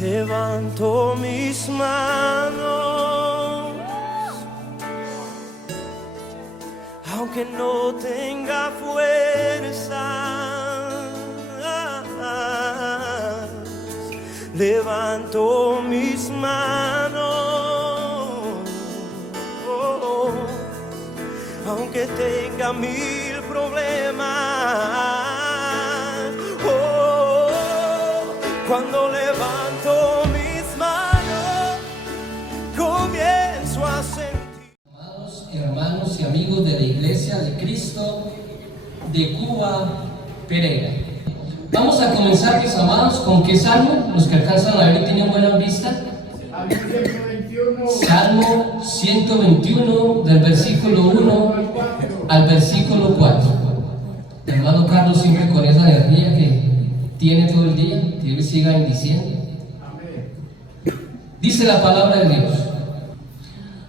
Levanto mis manos, aunque no tenga fuerza. Levanto mis manos, aunque tenga mil problemas. Cuando levanto mis manos, comienzo a sentir. Amados hermanos y amigos de la Iglesia de Cristo de Cuba, Pereira. Vamos a comenzar, mis amados, ¿con qué salmo? Los que alcanzan a ver y tienen buena vista. Salmo 121, del versículo 1 al versículo 4. El hermano Carlos siempre con esa energía que tiene todo el día, que Dios siga bendiciendo. Dice la palabra de Dios: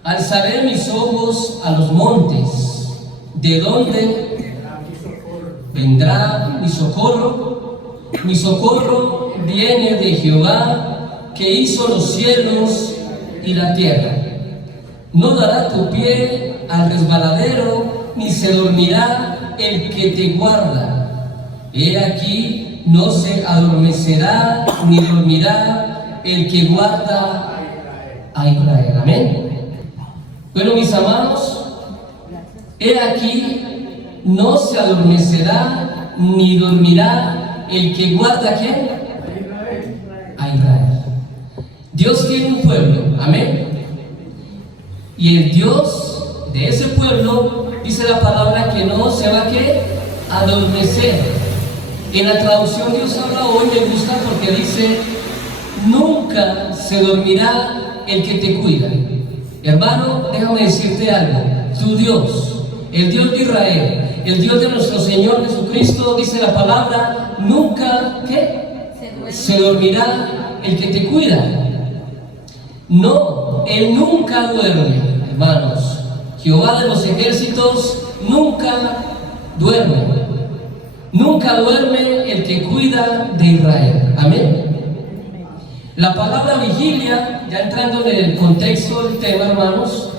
alzaré mis ojos a los montes, ¿de dónde vendrá mi socorro? Mi socorro viene de Jehová, que hizo los cielos y la tierra. No dará tu pie al resbaladero, ni se dormirá el que te guarda. He aquí, no se adormecerá ni dormirá el que guarda a Israel. Amén. Bueno, mis amados, he aquí, no se adormecerá ni dormirá el que guarda ¿a quién? A Israel. Dios tiene un pueblo, amén. Y el Dios de ese pueblo, dice la palabra, que no se va a adormecer. En la traducción Dios habla hoy, me gusta porque dice: nunca se dormirá el que te cuida. Hermano, déjame decirte algo. Tu Dios, el Dios de Israel, el Dios de nuestro Señor Jesucristo, dice la palabra, nunca se dormirá el que te cuida. No, Él nunca duerme, hermanos. Jehová de los ejércitos nunca duerme. Nunca duerme el que cuida de Israel. Amén. La palabra vigilia, ya entrando en el contexto del tema, hermanos,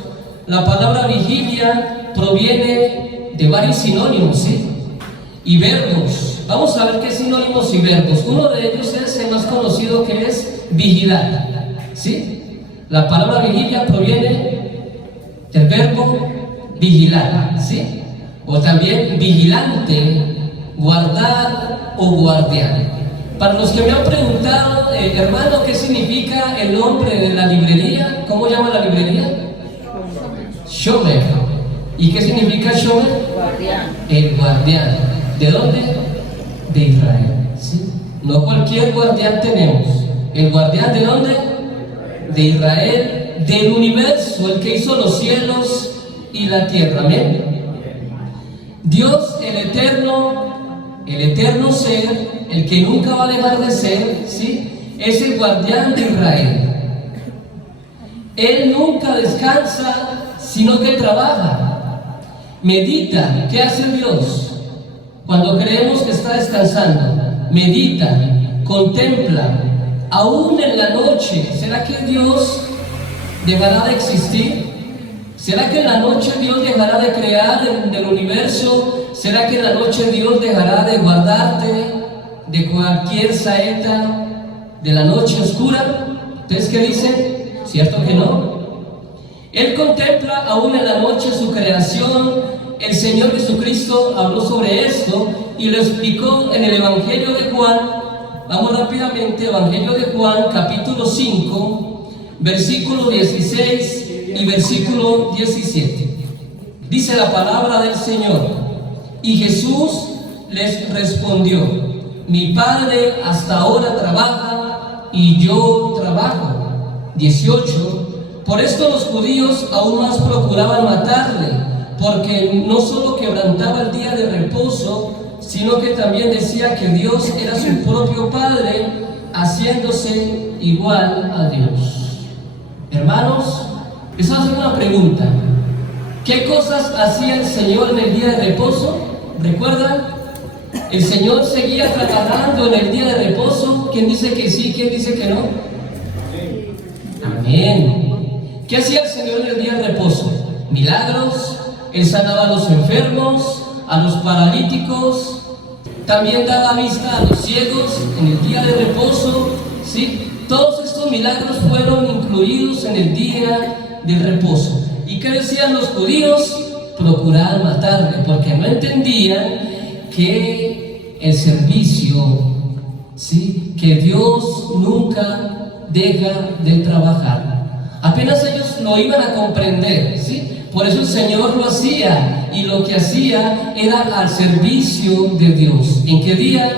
la palabra vigilia proviene de varios sinónimos, ¿sí? Y verbos. Vamos a ver qué sinónimos y verbos. Uno de ellos es el más conocido, que es vigilar, ¿sí? La palabra vigilia proviene del verbo vigilar, ¿sí? O también vigilante, guardar o guardián. Para los que me han preguntado, hermano, ¿qué significa el nombre de la librería? ¿Cómo llama la librería? Shomer. ¿Y qué significa Shomer? Guardián. El guardián. ¿De dónde? De Israel, ¿sí? No cualquier guardián tenemos. ¿El guardián de dónde? De Israel, del universo, el que hizo los cielos y la tierra. Amén. Dios, el eterno ser, el que nunca va a dejar de ser, ¿sí? Es el guardián de Israel. Él nunca descansa, sino que trabaja. Medita. ¿Qué hace Dios cuando creemos que está descansando? Medita, contempla, aún en la noche. ¿Será que Dios dejará de existir? ¿Será que en la noche Dios dejará de crear del universo? ¿Será que en la noche Dios dejará de guardarte de cualquier saeta de la noche oscura? ¿Ustedes qué dicen? ¿Cierto que no? Él contempla aún en la noche su creación. El Señor Jesucristo habló sobre esto y lo explicó en el Evangelio de Juan. Vamos rápidamente, Evangelio de Juan, capítulo 5, versículo 16 y versículo 17. Dice la palabra del Señor: y Jesús les respondió: mi Padre hasta ahora trabaja y yo trabajo. 18. Por esto los judíos aún más procuraban matarle, porque no solo quebrantaba el día de reposo, sino que también decía que Dios era su propio Padre, haciéndose igual a Dios. Hermanos, les voy a hacer una pregunta. ¿Qué cosas hacía el Señor en el día de reposo? ¿Recuerdan? El Señor seguía trabajando en el día de reposo. ¿Quién dice que sí? ¿Quién dice que no? Amén. ¿Qué hacía el Señor en el día de reposo? Milagros. Él sanaba a los enfermos, a los paralíticos. También daba vista a los ciegos en el día de reposo. ¿Sí? Todos estos milagros fueron incluidos en el día del reposo. ¿Y qué decían los judíos? Procuraban matarle, porque no entendían que el servicio, ¿sí?, que Dios nunca deja de trabajar. Apenas ellos lo iban a comprender, ¿sí? Por eso el Señor lo hacía, y lo que hacía era al servicio de Dios. ¿En qué día?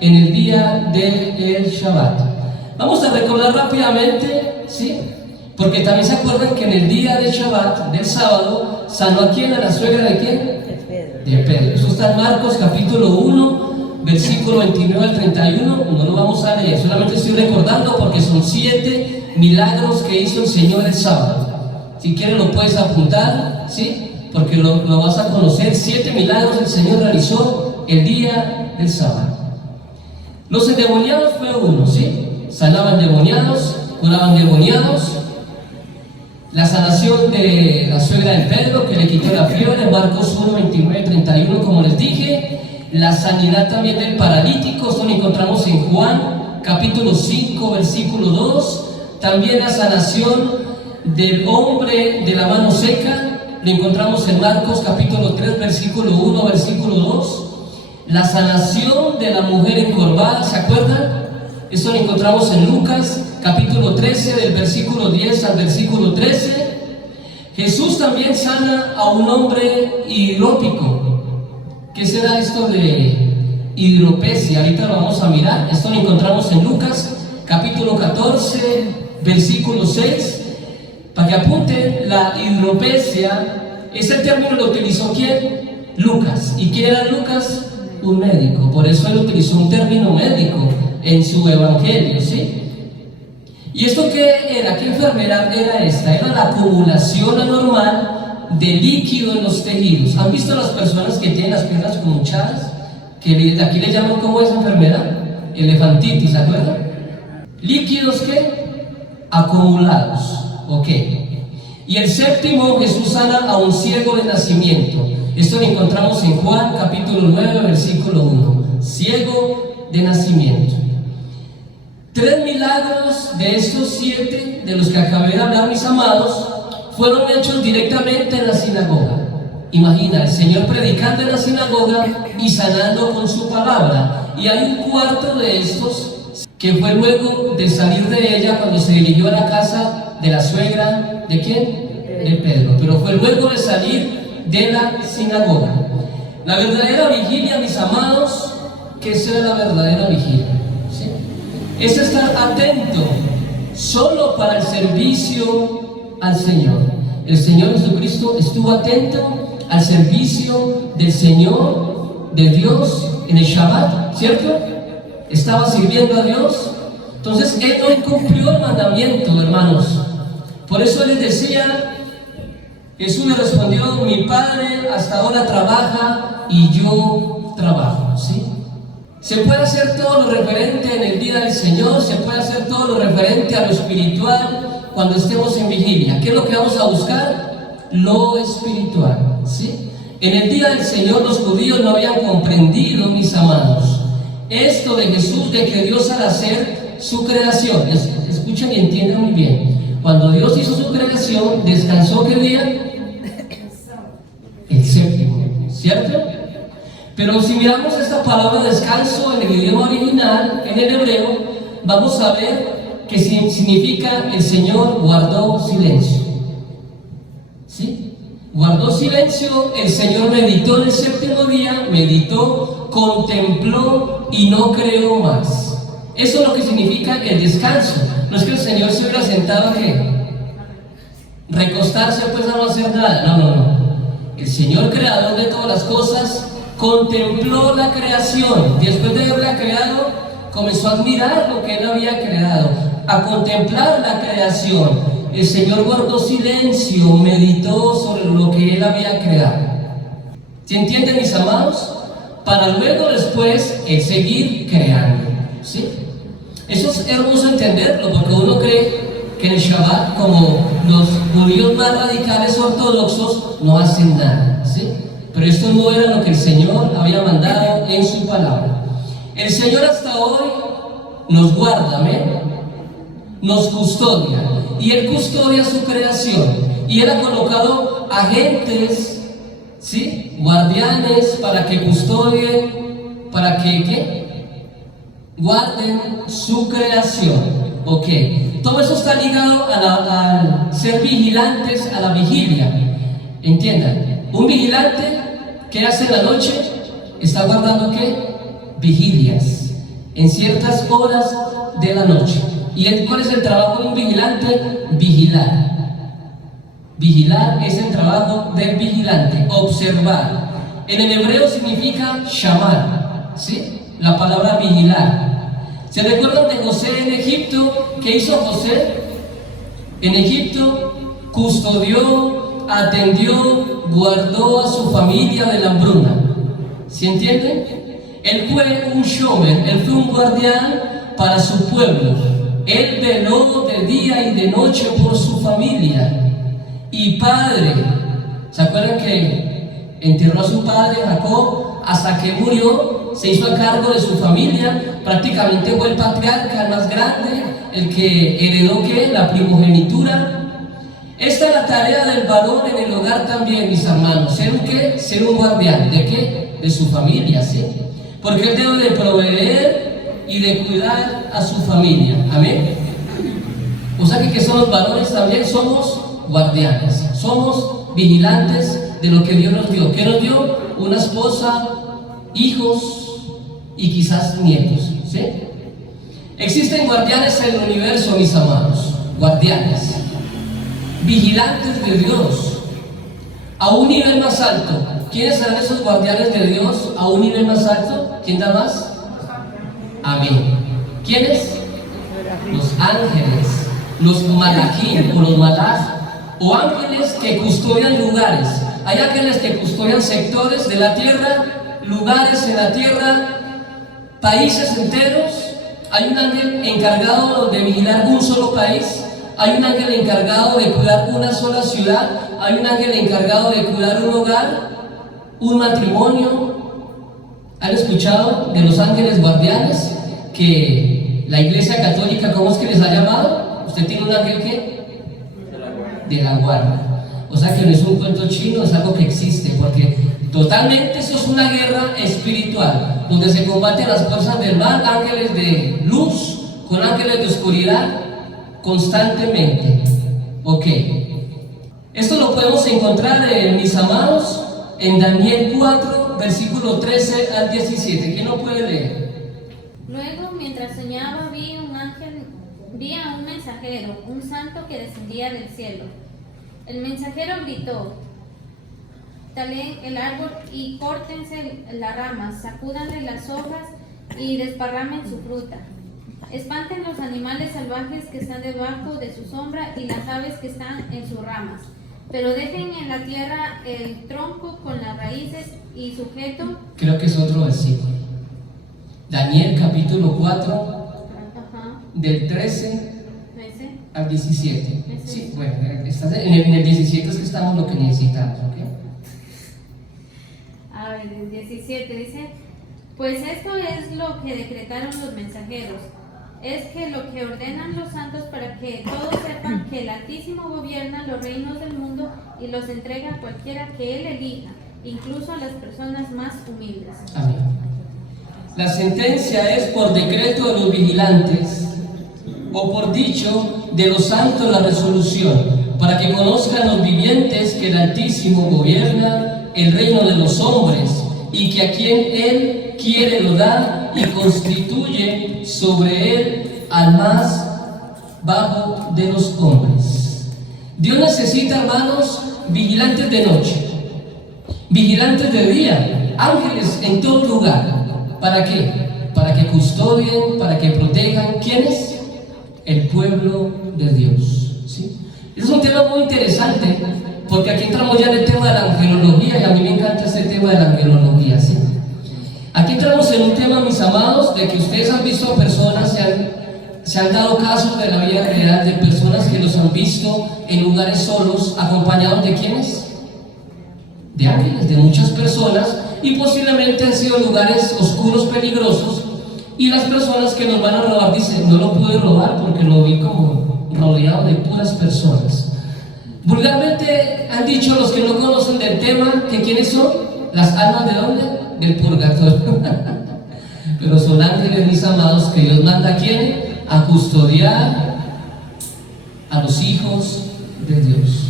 En el día del Shabbat. Vamos a recordar rápidamente, ¿sí? Porque también se acuerdan que en el día del Shabbat, del sábado, sanó a quién, a la suegra de quién? De Pedro. Eso está en Marcos capítulo 1, versículo 29 al 31. No lo vamos a leer, solamente estoy recordando porque son 7 milagros que hizo el Señor el sábado. Si quieres lo puedes apuntar, ¿sí? Porque lo vas a conocer. 7 milagros el Señor realizó el día del sábado. Los endemoniados fue uno, ¿sí? Sanaban endemoniados, curaban endemoniados. La sanación de la suegra de Pedro, que le quitó la fiebre, Marcos 1, 29, 31, como les dije. La sanidad también del paralítico, esto lo encontramos en Juan, capítulo 5, versículo 2. También la sanación del hombre de la mano seca, lo encontramos en Marcos, capítulo 3, versículo 1, versículo 2. La sanación de la mujer encorvada, ¿se acuerdan? Esto lo encontramos en Lucas, capítulo 13, del versículo 10 al versículo 13. Jesús también sana a un hombre hidrópico. ¿Qué será esto de hidropesia? Ahorita lo vamos a mirar. Esto lo encontramos en Lucas, capítulo 14, versículo 6. Para que apunten, la hidropesia, ese término lo utilizó ¿quién? Lucas. ¿Y quién era Lucas? Un médico. Por eso él utilizó un término médico en su evangelio, ¿sí? ¿Y esto qué era? ¿Qué enfermedad era esta? Era la acumulación anormal de líquido en los tejidos. ¿Han visto las personas que tienen las piernas como hinchadas? Que aquí le llaman, ¿cómo es enfermedad? Elefantitis, ¿se acuerdan? Líquidos ¿qué? Acumulados, ok. Y el séptimo, Jesús sana a un ciego de nacimiento. Esto lo encontramos en Juan capítulo 9, versículo 1. Ciego de nacimiento. 3 milagros de estos 7 de los que acabé de hablar, mis amados, fueron hechos directamente en la sinagoga. Imagina, el Señor predicando en la sinagoga y sanando con su palabra. Y hay un cuarto de estos que fue luego de salir de ella cuando se dirigió a la casa de la suegra, ¿de quién? De Pedro. Pero fue luego de salir de la sinagoga. La verdadera vigilia, mis amados, ¿qué será la verdadera vigilia? ¿Sí? Es estar atento solo para el servicio al Señor. El Señor Jesucristo estuvo atento al servicio del Señor, de Dios, en el Shabbat, ¿cierto? Estaba sirviendo a Dios. Entonces Él no incumplió el mandamiento, hermanos. Por eso les decía, Jesús le respondió: mi Padre hasta ahora trabaja y yo trabajo, ¿sí? Se puede hacer todo lo referente en el día del Señor, se puede hacer todo lo referente a lo espiritual cuando estemos en vigilia. ¿Qué es lo que vamos a buscar? Lo espiritual, ¿sí? En el día del Señor los judíos no habían comprendido, mis amados, esto de Jesús, de que Dios al hacer su creación, escuchen y entiendan muy bien, cuando Dios hizo su creación, ¿descansó qué día? El séptimo, ¿cierto? Pero si miramos esta palabra descanso en el idioma original, en el hebreo, vamos a ver que significa el Señor guardó silencio. ¿Sí? Guardó silencio, el Señor meditó en el séptimo día, meditó, contempló y no creó más. Eso es lo que significa el descanso. No es que el Señor se hubiera sentado a ¿qué? Recostarse pues a no hacer nada. No. El Señor creador de todas las cosas contempló la creación. Después de haberla creado, comenzó a admirar lo que Él había creado, a contemplar la creación. El Señor guardó silencio, meditó sobre lo que Él había creado. ¿Se entienden, mis amados? Para luego después Él seguir creando, ¿sí? Eso es hermoso entenderlo, porque uno cree que en el Shabbat, como los judíos más radicales ortodoxos, no hacen nada, ¿sí? Pero esto no era lo que el Señor había mandado en su palabra. El Señor hasta hoy nos guarda, amén, nos custodia, y Él custodia su creación, y Él ha colocado agentes, ¿sí?, guardianes para que custodien, para que, ¿qué?, guarden su creación. Ok, todo eso está ligado a ser vigilantes, a la vigilia. Entiendan, un vigilante que hace en la noche está guardando ¿qué? Vigilias en ciertas horas de la noche. ¿Y cuál es el trabajo de un vigilante? Vigilar. Vigilar es el trabajo del vigilante, observar. En el hebreo significa llamar, ¿sí? La palabra vigilar. ¿Se recuerdan de José en Egipto? ¿Qué hizo José? En Egipto custodió, atendió, guardó a su familia de la hambruna. ¿Sí entienden? Él fue un showman, él fue un guardián para su pueblo. Él veló de día y de noche por su familia. Y padre, ¿se acuerdan que enterró a su padre Jacob? Hasta que murió, se hizo a cargo de su familia, prácticamente fue el patriarca más grande, el que heredó ¿qué? La primogenitura. Esta es la tarea del varón en el hogar también, mis hermanos, ser un ¿qué? Ser un guardián, ¿de qué? De su familia, ¿sí? Porque él debe de proveer y de cuidar a su familia, amén. O sea que son los varones también, somos guardianes, somos vigilantes de lo que Dios nos dio. ¿Qué nos dio? Una esposa, hijos y quizás nietos, ¿sí? Existen guardianes en el universo, mis amados, guardianes, vigilantes de Dios, a un nivel más alto. ¿Quiénes serán esos guardianes de Dios a un nivel más alto? ¿Quién da más? Amén. ¿Quiénes? Los ángeles, los malajín o los malaj, o ángeles que custodian lugares. Hay ángeles que custodian sectores de la tierra, lugares en la tierra, países enteros. Hay un ángel encargado de vigilar un solo país. Hay un ángel encargado de cuidar una sola ciudad. Hay un ángel encargado de cuidar un hogar, un matrimonio. ¿Han escuchado de los ángeles guardianes? Que la Iglesia Católica, ¿cómo es que les ha llamado? ¿Usted tiene un ángel qué? De la guarda. O sea que no es un cuento chino, es algo que existe, porque totalmente eso es una guerra espiritual, donde se combaten las fuerzas del mal, ángeles de luz con ángeles de oscuridad constantemente. Ok. Esto lo podemos encontrar, mis amados, en Daniel 4, versículo 13 al 17. ¿Quién lo puede leer? Luego, mientras soñaba, vi a un mensajero, un santo que descendía del cielo. El mensajero gritó: talen el árbol y córtense las ramas, sacúdanle las hojas y desparramen su fruta. Espanten los animales salvajes que están debajo de su sombra y las aves que están en sus ramas. Pero dejen en la tierra el tronco con las raíces y sujeto. Creo que es otro versículo. Daniel capítulo 4, del 13 al 17. Sí, bueno, en el 17 es que estamos lo que necesitamos, ¿ok? A ver, el 17 dice: pues esto es lo que decretaron los mensajeros, es que lo que ordenan los santos para que todos sepan que el Altísimo gobierna los reinos del mundo y los entrega a cualquiera que Él elija, incluso a las personas más humildes. Amén. La sentencia es por decreto de los vigilantes o por dicho de los santos la resolución, para que conozcan los vivientes que el Altísimo gobierna el reino de los hombres y que a quien Él quiere lo da y constituye sobre él al más bajo de los hombres. Dios necesita, hermanos, vigilantes de noche, vigilantes de día, ángeles en todo lugar. ¿Para qué? Para que custodien, para que protejan. ¿Quiénes? El pueblo de Dios, ¿sí? Es un tema muy interesante, porque aquí entramos ya en el tema de la angelología, y a mí me encanta este tema de la angelología, ¿sí? Aquí entramos en un tema, mis amados, de que ustedes han visto personas, se han se han dado casos de la vida real de personas que los han visto en lugares solos, acompañados de ¿quiénes? De ángeles, de muchas personas, y posiblemente han sido lugares oscuros, peligrosos, y las personas que nos van a robar dicen, no lo pude robar porque lo vi como rodeado de puras personas. Vulgarmente han dicho los que no conocen del tema que ¿quiénes son? Las almas ¿de dónde? Del purgatorio. Pero son ángeles, mis amados, que Dios manda a ¿quién? A custodiar a los hijos de Dios.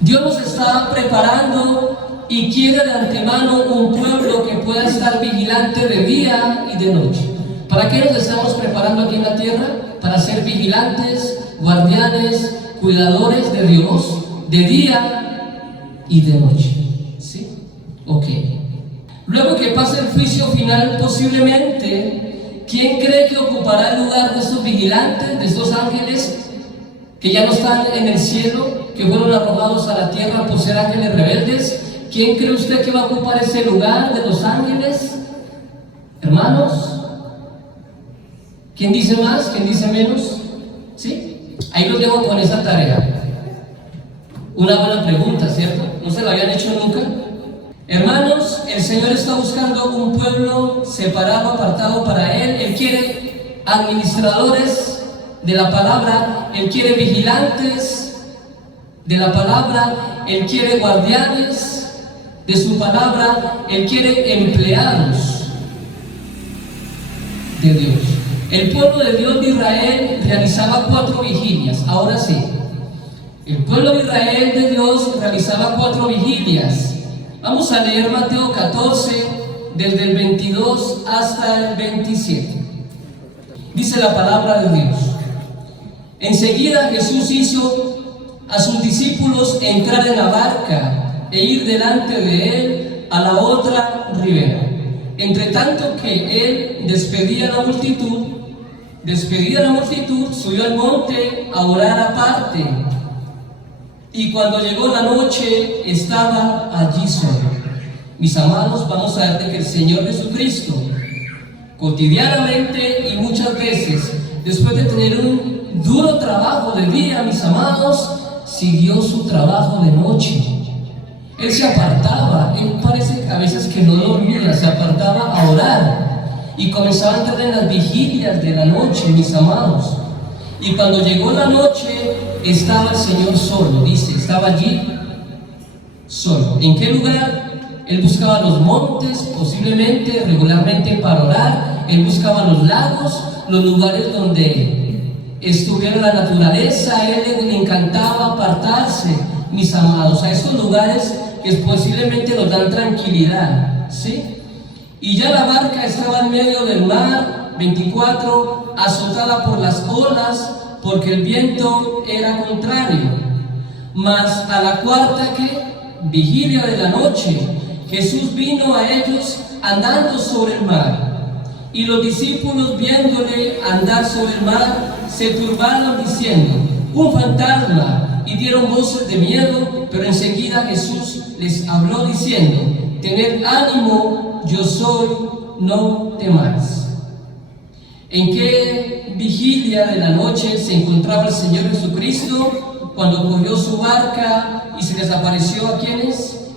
Dios nos está preparando y quiere de antemano un pueblo que pueda estar vigilante de día y de noche. ¿Para qué nos estamos preparando aquí en la tierra? Para ser vigilantes, guardianes, cuidadores de Dios de día y de noche. ¿Sí? Ok. Luego que pase el juicio final, posiblemente, ¿quién cree que ocupará el lugar de estos vigilantes, de estos ángeles que ya no están en el cielo, que fueron arrojados a la tierra por ser ángeles rebeldes? ¿Quién cree usted que va a ocupar ese lugar de los ángeles? Hermanos, ¿quién dice más? ¿Quién dice menos? ¿Sí? Ahí los dejo con esa tarea. Una buena pregunta, ¿cierto? ¿No se la habían hecho nunca? Hermanos, el Señor está buscando un pueblo separado, apartado para Él. Él quiere administradores de la palabra, Él quiere vigilantes de la palabra, Él quiere guardianes de su palabra, Él quiere empleados de Dios. El pueblo de Dios de Israel realizaba 4 vigilias. Ahora sí, el pueblo de Israel de Dios realizaba 4 vigilias. Vamos a leer Mateo 14, desde el 22 hasta el 27. Dice la palabra de Dios: enseguida Jesús hizo a sus discípulos entrar en la barca e ir delante de él a la otra ribera. Entre tanto que él despedía a la multitud, subió al monte a orar aparte. Y cuando llegó la noche, estaba allí solo. Mis amados, vamos a ver de que el Señor Jesucristo, cotidianamente y muchas veces, después de tener un duro trabajo de día, mis amados, siguió su trabajo de noche. Él se apartaba, él parece a veces que no dormía, se apartaba a orar y comenzaba a entrar en las vigilias de la noche, mis amados. Y cuando llegó la noche, estaba el Señor solo, dice, estaba allí solo. ¿En qué lugar? Él buscaba los montes, posiblemente, regularmente para orar. Él buscaba los lagos, los lugares donde estuviera la naturaleza. A él le encantaba apartarse, mis amados, a estos lugares que posiblemente nos dan tranquilidad, ¿sí? Y ya la barca estaba en medio del mar, 24, azotada por las olas, porque el viento era contrario. Mas a la cuarta vigilia de la noche, Jesús vino a ellos andando sobre el mar. Y los discípulos, viéndole andar sobre el mar, se turbaron diciendo: un fantasma, y dieron voces de miedo. Pero enseguida Jesús les habló diciendo: tened ánimo, yo soy, no temáis. ¿En qué vigilia de la noche se encontraba el Señor Jesucristo cuando cogió su barca y se les apareció a quienes?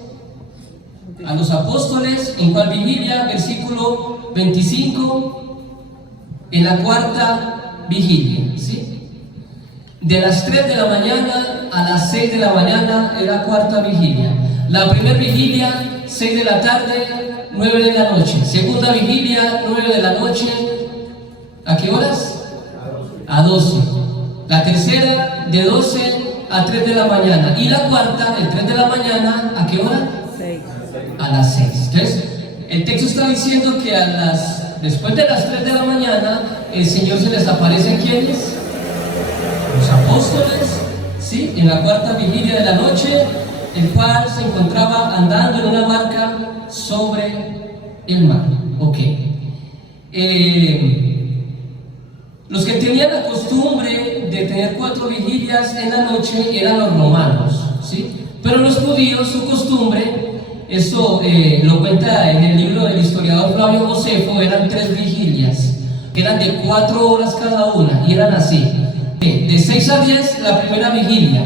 A los apóstoles. ¿En cuál vigilia? Versículo 25. En la cuarta vigilia, ¿sí? De las 3 de la mañana a las 6 de la mañana era la cuarta vigilia. La primera vigilia, 6 de la tarde, 9 de la noche. Segunda vigilia, 9 de la noche. ¿A qué horas? A 12. La tercera, de 12 a 3 de la mañana. Y la cuarta, de 3 de la mañana, ¿a qué hora? 6. A las 6. Entonces, el texto está diciendo que después de las 3 de la mañana, el Señor se les aparece a ¿quiénes? Los apóstoles, ¿sí? En la cuarta vigilia de la noche, el cual se encontraba andando en una barca sobre el mar. Ok. Los que tenían la costumbre de tener 4 vigilias en la noche eran los romanos, ¿sí? Pero los judíos, su costumbre, eso lo cuenta en el libro del historiador Flavio Josefo, eran 3 vigilias. que eran de 4 horas cada una, y eran así: de 6 a 10 la primera vigilia,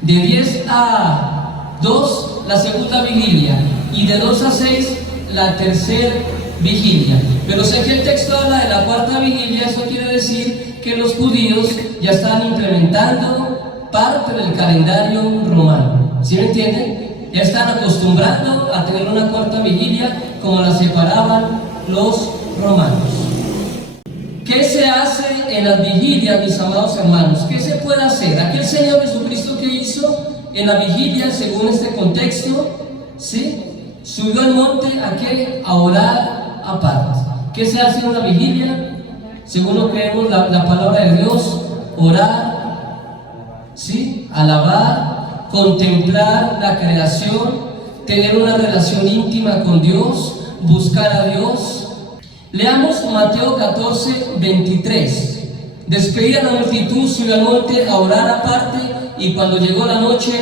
de 10 a 2 la segunda vigilia, y de 2 a 6 la tercera vigilia. Pero sé que el texto habla de la cuarta vigilia. Eso quiere decir que los judíos ya están implementando parte del calendario romano. ¿Sí me entienden? Ya están acostumbrando a tener una cuarta vigilia como la separaban los romanos. ¿Qué se hace en las vigilias, mis amados hermanos? ¿Qué se puede hacer? Aquí el Señor Jesucristo, ¿qué hizo en la vigilia según este contexto? ¿Sí? Subió al monte ¿a qué? A orar aparte. ¿Qué se hace en una vigilia? Según lo que vemos la palabra de Dios: orar, ¿sí? Alabar, contemplar la creación, tener una relación íntima con Dios, buscar a Dios. Leamos Mateo 14, 23. Despedida la multitud, subió al monte a orar aparte, y cuando llegó la noche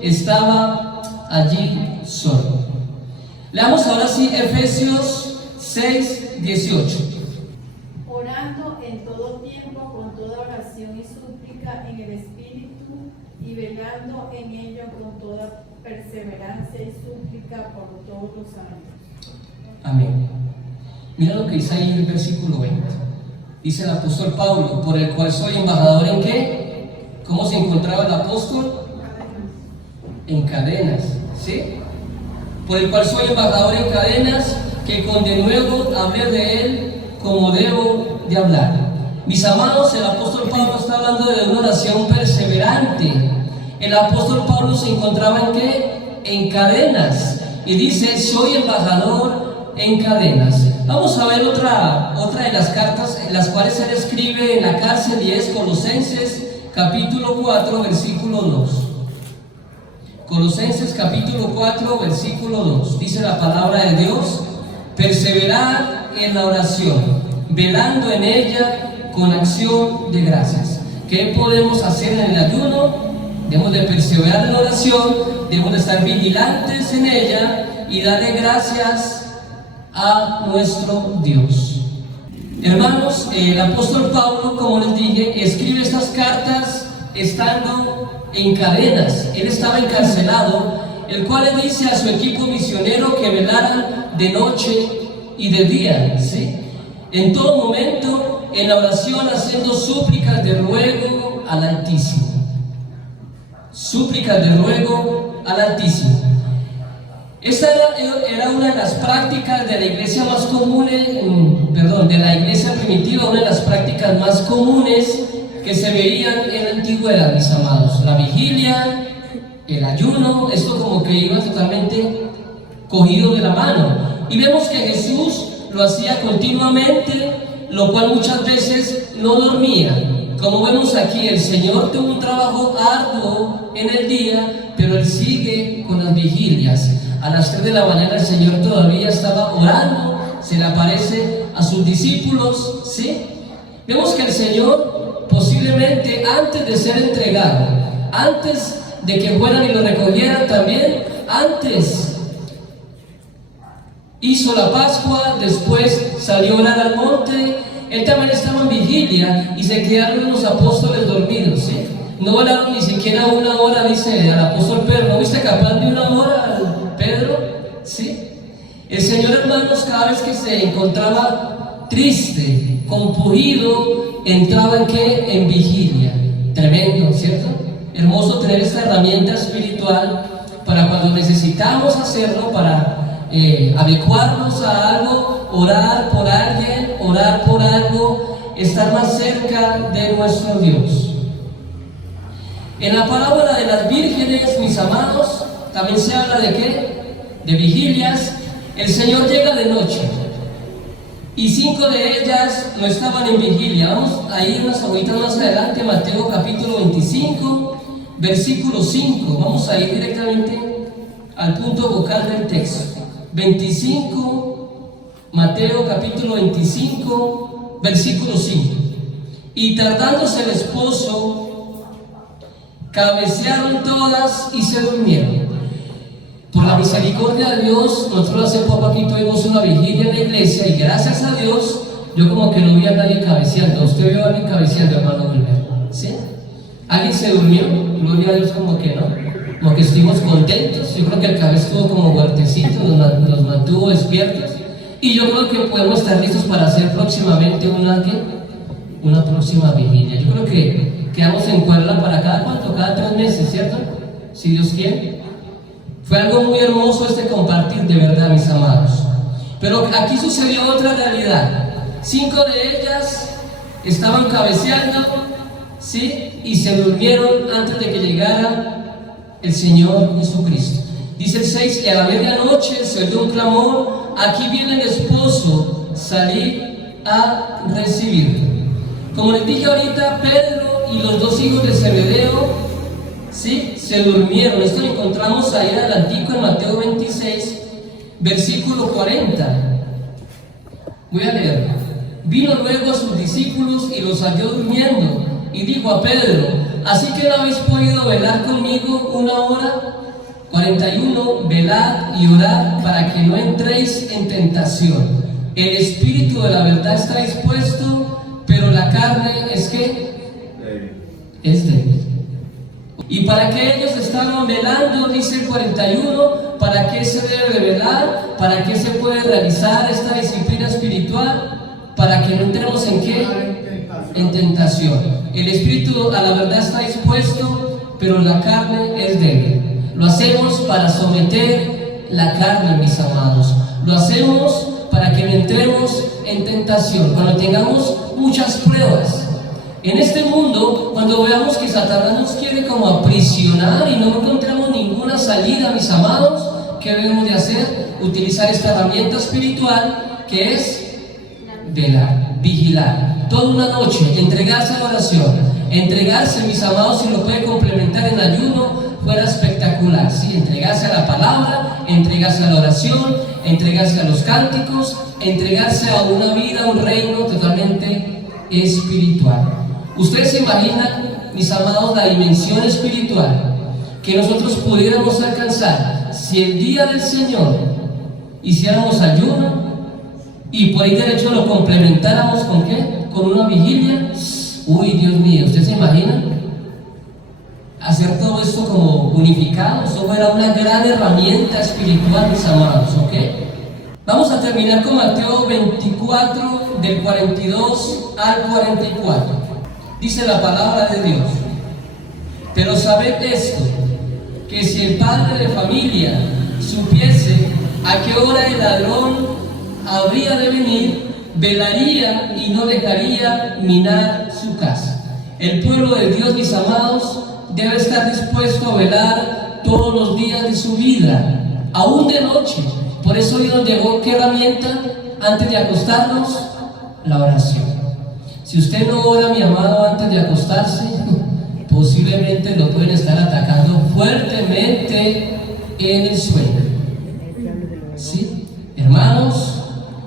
estaba allí solo. Leamos ahora sí Efesios 6, 18. Orando en todo tiempo con toda oración y súplica en el Espíritu, y velando en ello con toda perseverancia y súplica por todos los santos. Amén. Mira lo que dice ahí en el versículo 20. Dice el apóstol Pablo: por el cual soy embajador ¿en qué? ¿Cómo se encontraba el apóstol? En cadenas, ¿sí? Por el cual soy embajador en cadenas, que con denuedo hablé de él como debo de hablar. Mis amados, el apóstol Pablo está hablando de una oración perseverante. El apóstol Pablo se encontraba ¿en qué? En cadenas. Y dice: soy embajador en cadenas. Vamos a ver otra de las cartas en las cuales él escribe en la cárcel, y es Colosenses capítulo 4, versículo 2. Colosenses capítulo 4, versículo 2. Dice la palabra de Dios: perseverad en la oración, velando en ella con acción de gracias. ¿Qué podemos hacer en el ayuno? Debemos de perseverar en la oración, debemos de estar vigilantes en ella y darle gracias a nuestro Dios. Hermanos, el apóstol Pablo, como les dije, escribe estas cartas estando en cadenas. Él estaba encarcelado, el cual le dice a su equipo misionero que velaran de noche y de día, ¿sí? En todo momento, en la oración, haciendo súplicas de ruego al Altísimo. Súplicas de ruego al Altísimo. Esta era una de las prácticas de la iglesia más comunes, de la iglesia primitiva, una de las prácticas más comunes que se veían en la antigüedad, mis amados. La vigilia, el ayuno, esto como que iba totalmente cogido de la mano. Y vemos que Jesús lo hacía continuamente, lo cual muchas veces no dormía. Como vemos aquí, el Señor tuvo un trabajo arduo en el día, pero Él sigue con las vigilias. A las 3 de la mañana el Señor todavía estaba orando, se le aparece a sus discípulos, ¿sí? Vemos que el Señor, posiblemente antes de ser entregado, antes de que fueran y lo recogieran también, antes hizo la Pascua, después salió a orar al monte. Él también estaba en vigilia y se quedaron los apóstoles dormidos, ¿sí? No oraron ni siquiera 1 hora, dice al apóstol Pedro. ¿No viste capaz de 1 hora, Pedro? ¿Sí? El Señor, hermanos, cada vez que se encontraba triste, compungido, entraba ¿en qué? En vigilia. Tremendo, ¿cierto? Hermoso tener esta herramienta espiritual para cuando necesitamos hacerlo, para adecuarnos a algo, orar por alguien, orar por algo, estar más cerca de nuestro Dios. En la parábola de las vírgenes, mis amados, también se habla de ¿qué? De vigilias. El Señor llega de noche y 5 de ellas no estaban en vigilia. Vamos a ir unas horitas más adelante, Mateo capítulo 25, versículo 5. Vamos a ir directamente al punto vocal del texto. 25, Mateo capítulo 25, versículo 5. Y tardándose el esposo, cabecearon todas y se durmieron. Por la misericordia de Dios, nosotros hace poco aquí tuvimos una vigilia en la iglesia y gracias a Dios yo como que no vi a nadie cabeceando. ¿Usted vio a alguien cabeceando, hermano Wilmer? ¿Sí? ¿Alguien se durmió? Gloria a Dios, como que no. Como que estuvimos contentos. Yo creo que el cabeza estuvo como fuertecito, nos mantuvo despiertos. Y yo creo que podemos estar listos para hacer próximamente una próxima vigilia. Yo creo que quedamos en cuerda para cada 3 meses, ¿cierto? Si Dios quiere. Fue algo muy hermoso este compartir, de verdad, mis amados. Pero aquí sucedió otra realidad. 5 de ellas estaban cabeceando, ¿sí? Y se durmieron antes de que llegara el Señor Jesucristo. Dice el 6, y a la medianoche se oyó un clamor: aquí viene el esposo, salid a recibirlo. Como les dije ahorita, Pedro y los 2 hijos de Zebedeo, ¿sí?, se durmieron. Esto lo encontramos ahí adelantico en Mateo 26, versículo 40. Voy a leerlo. Vino luego a sus discípulos y los halló durmiendo, y dijo a Pedro: ¿así que no habéis podido velar conmigo 1 hora? 41. Velad y orad para que no entréis en tentación. El espíritu de la verdad está dispuesto, pero la carne es débil. Y para que ellos estaban velando, dice el 41, ¿para qué se debe de velar? ¿Para qué se puede realizar esta disciplina espiritual? Para que no entremos en ¿qué? En tentación. El espíritu a la verdad está dispuesto, pero la carne es débil. Lo hacemos para someter la carne, mis amados. Lo hacemos para que no entremos en tentación. Cuando tengamos muchas pruebas en este mundo, cuando veamos que Satanás nos quiere como aprisionar y no encontramos ninguna salida, mis amados, ¿qué debemos de hacer? Utilizar esta herramienta espiritual que es velar, vigilar, toda una noche, entregarse a la oración, entregarse, mis amados, si lo puede complementar en ayuno, fuera espectacular, ¿sí? Entregarse a la palabra, entregarse a la oración, entregarse a los cánticos, entregarse a una vida, a un reino totalmente espiritual. Ustedes se imaginan, mis amados, la dimensión espiritual que nosotros pudiéramos alcanzar si el día del Señor hiciéramos ayuno y por ahí derecho lo complementáramos con ¿qué? Con una vigilia. Uy, Dios mío, ¿ustedes se imaginan? Hacer todo esto como unificado. Eso era una gran herramienta espiritual, mis amados, ¿ok? Vamos a terminar con Mateo 24, del 42 al 44. Dice la palabra de Dios: pero sabed esto, que si el padre de familia supiese a qué hora el ladrón habría de venir, velaría y no dejaría minar su casa. El pueblo de Dios, mis amados, debe estar dispuesto a velar todos los días de su vida, aún de noche. Por eso Dios nos dejó ¿qué herramienta? Antes de acostarnos, la oración. Si usted no ora, mi amado, antes de acostarse, posiblemente lo pueden estar atacando fuertemente en el sueño. ¿Sí? Hermanos,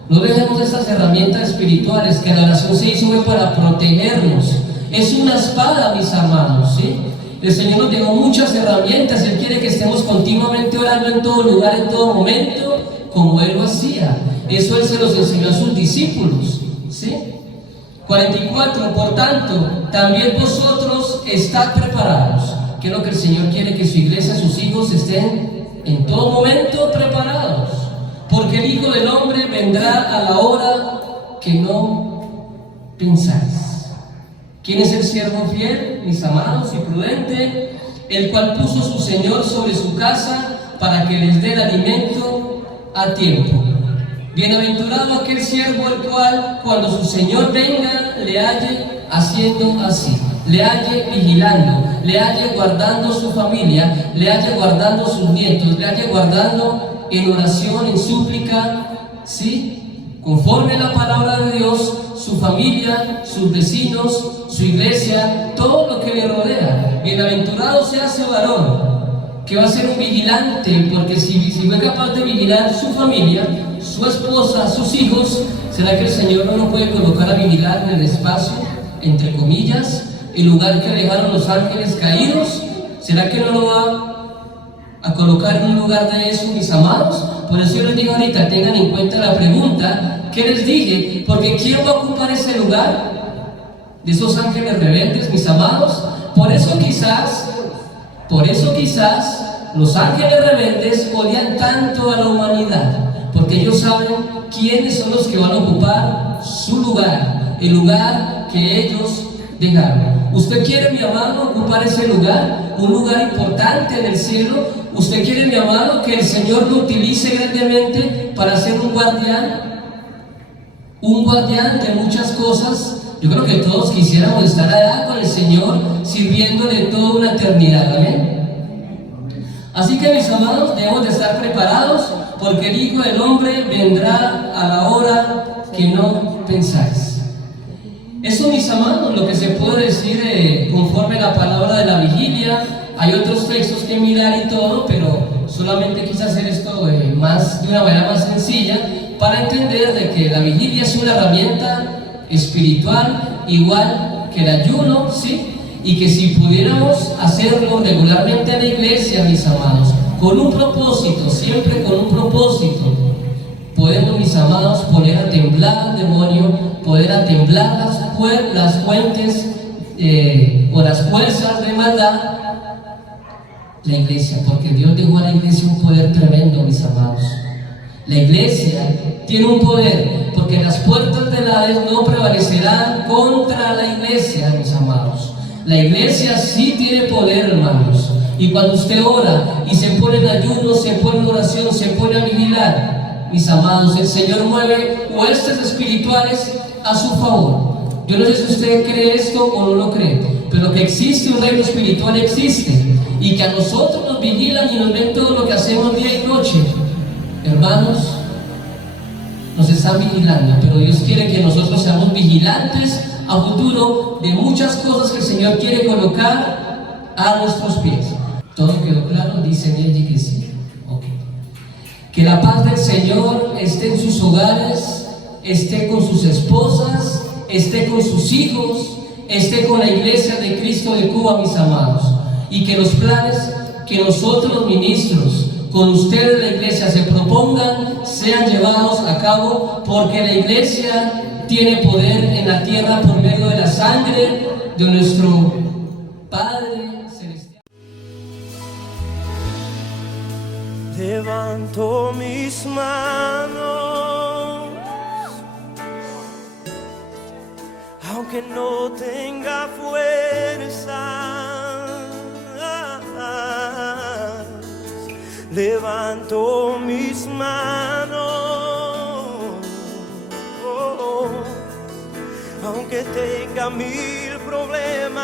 no dejemos esas herramientas espirituales, que la oración se hizo para protegernos. Es una espada, mis amados, ¿sí? El Señor nos dejó muchas herramientas. Él quiere que estemos continuamente orando en todo lugar, en todo momento, como Él lo hacía. Eso Él se los enseñó a sus discípulos, ¿sí? 44. Por tanto, también vosotros estad preparados. Que es lo que el Señor quiere, que su iglesia, sus hijos estén en todo momento preparados, porque el Hijo del Hombre vendrá a la hora que no pensáis. ¿Quién es el siervo fiel, mis amados, y prudente, el cual puso su Señor sobre su casa para que les dé el alimento a tiempo? Bienaventurado aquel siervo el cual, cuando su Señor venga, le halle haciendo así, le halle vigilando, le halle guardando su familia, le halle guardando sus nietos, le halle guardando en oración, en súplica, ¿sí? Conforme a la palabra de Dios, su familia, sus vecinos, su iglesia, todo lo que le rodea. Bienaventurado sea ese varón que va a ser un vigilante, porque si fue capaz de vigilar su familia, su esposa, sus hijos, ¿será que el Señor no lo puede colocar a vigilar en el espacio, entre comillas, el lugar que dejaron los ángeles caídos? ¿Será que no lo va a colocar en un lugar de eso, mis amados? Por eso yo les digo ahorita, tengan en cuenta la pregunta: ¿Qué les dije? Porque ¿quién va a ocupar ese lugar? De esos ángeles rebeldes, mis amados. Por eso quizás los ángeles rebeldes odian tanto a la humanidad, porque ellos saben quiénes son los que van a ocupar su lugar, el lugar que ellos dejaron. ¿Usted quiere, mi amado, ocupar ese lugar? Un lugar importante en el cielo. ¿Usted quiere, mi amado, que el Señor lo utilice grandemente para ser un guardián? Un guardián de muchas cosas. Yo creo que todos quisiéramos estar allá con el Señor, sirviéndole toda una eternidad. Amén. Así que, mis amados, debemos de estar preparados, porque el Hijo del Hombre vendrá a la hora que no pensáis. Eso, mis amados, lo que se puede decir conforme a la palabra de la vigilia. Hay otros textos que mirar y todo, pero solamente quise hacer esto de una manera más sencilla, para entender de que la vigilia es una herramienta espiritual, igual que el ayuno, ¿sí? Y que si pudiéramos hacerlo regularmente en la iglesia, mis amados, con un propósito, siempre con un propósito, podemos, mis amados, poner a temblar al demonio, poder a temblar las fuentes o las fuerzas de maldad, la iglesia, porque Dios dejó a la iglesia un poder tremendo, mis amados. La iglesia tiene un poder, porque las puertas del Hades no prevalecerán contra la iglesia, mis amados. La iglesia sí tiene poder, hermanos. Y cuando usted ora y se pone en ayuno, se pone en oración, se pone a vigilar, mis amados, el Señor mueve huestes espirituales a su favor. Yo no sé si usted cree esto o no lo cree, pero que existe un reino espiritual, existe, y que a nosotros nos vigilan y nos ven todo lo que hacemos día y noche. Hermanos, nos están vigilando, pero Dios quiere que nosotros seamos vigilantes a futuro de muchas cosas que el Señor quiere colocar a nuestros pies. ¿Todo quedó claro? Dice Nelly que sí. Okay. Que la paz del Señor esté en sus hogares, esté con sus esposas, esté con sus hijos, esté con la iglesia de Cristo de Cuba, mis amados. Y que los planes que nosotros los ministros, con ustedes la iglesia, se propongan, sean llevados a cabo, porque la iglesia tiene poder en la tierra por medio de la sangre de nuestro Padre Celestial. Levanto mis manos, aunque no tenga fuerza. Levanto mis manos, aunque tenga mil problemas.